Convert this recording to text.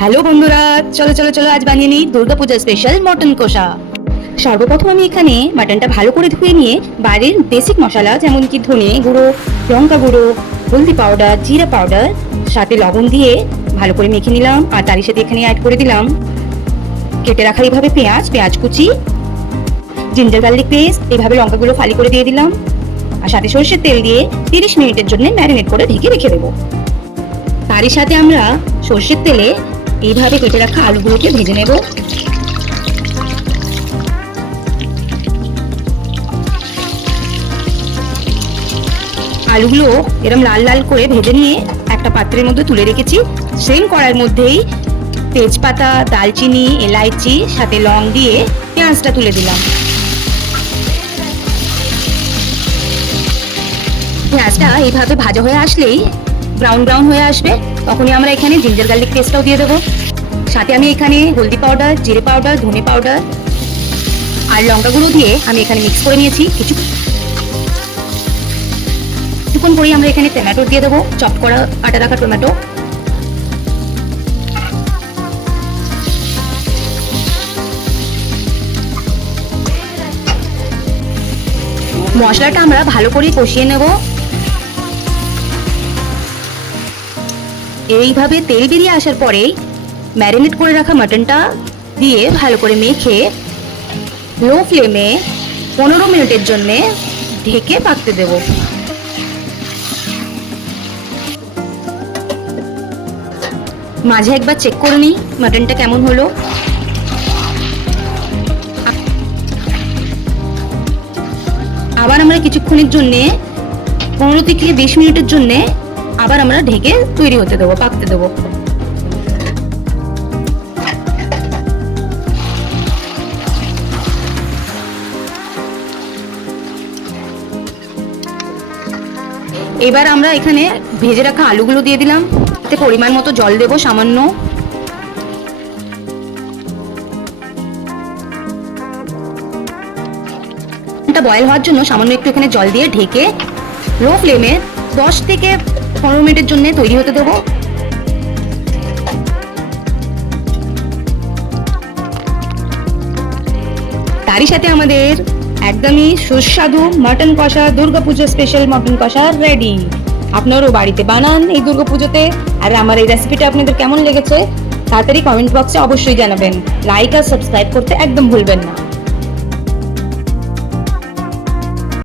Hello বন্ধুরা, চলো চলো চলো আজ বানিয়ে নিই দুর্গাপূজা স্পেশাল মটন কষা। সর্বপ্রথম আমি এখানে মাটনটা ভালো করে ধুয়ে নিয়ে বাড়ির বেসিক মশলা যেমন কি ধনে গুঁড়ো, লঙ্কা গুঁড়ো, হলদি পাউডার, জিরা পাউডার সাথে লবণ দিয়ে ভালো করে মেখে নিলাম। আর তারই সাথে এখানে অ্যাড করে দিলাম কেটে রাখা এইভাবে পেঁয়াজ কুচি, জিঞ্জার গার্লিক পেস্ট, এইভাবে লঙ্কাগুলো ফালি করে দিয়ে দিলাম। আর সাথে সরষের তেল দিয়ে 30 মিনিটের জন্য ম্যারিনেট করে ঢেকে রেখে দেবো। তারই সাথে আমরা সরষের তেলে এইভাবে কেটে রাখা আলুগুলোকে ভেজে নেব। আলুগুলো এরকম লাল লাল করে ভেজে নিয়ে একটা পাত্রের মধ্যে তুলে রেখেছি। সেম কড়াইয়ের মধ্যেই তেজপাতা, দালচিনি, এলাইচি সাথে লং দিয়ে পেঁয়াজটা তুলে দিলাম। পেঁয়াজটা এইভাবে ভাজা হয়ে আসলেই ব্রাউন ব্রাউন হয়ে আসবে, তখনই আমরা এখানে জিঞ্জার গার্লিক পেস্টটাও দিয়ে দেবো। সাথে আমি এখানে হলদি পাউডার, জিরে পাউডার, ধনে পাউডার আর লঙ্কা গুঁড়ো দিয়ে আমি এখানে মিক্স করে নিয়েছি। কিছুক্ষণ পরেই আমরা এখানে টমেটো দিয়ে দেবো, চপ করা কাটা রাখা টমেটো। মশলাটা আমরা ভালো করে কষিয়ে নেব। এইভাবে তেল বেরিয়ে আসার পরেই ম্যারিনেট করে রাখা মাটনটা দিয়ে ভালো করে মেখে লো ফ্লেমে 15 মিনিটের জন্য ঢেকে পাকতে দেব। মাঝে একবার চেক করে নিই মাটনটা কেমন হলো। আবার আমরা কিছুক্ষণের জন্য 15 থেকে 20 মিনিটের জন্য আবার আমরা ঢেকে তৈরি হতে দেবো, পাকতে দেবো। এবার আমরা এখানে ভেজে রাখা আলুগুলো দিয়ে দিলাম। এতে পরিমাণ মতো জল দেবো সামান্য। এটা বয়েল হওয়ার জন্য সামান্য একটু এখানে জল দিয়ে ঢেকে লো ফ্লেমে 10 থেকে 15 মিনিটের জন্য তৈরি হতে দেবো। তারই সাথে আমাদের একদমই সুস্বাদু মটন কষা, দুর্গাপূজা স্পেশাল মটন কষা রেডি। আপনারাও বাড়িতে বানান এই দুর্গাপুজোতে। আর আমার এই রেসিপিটা আপনাদের কেমন লেগেছে তাড়াতাড়ি কমেন্ট বক্সে অবশ্যই জানাবেন। লাইক আর সাবস্ক্রাইব করতে একদম ভুলবেন না।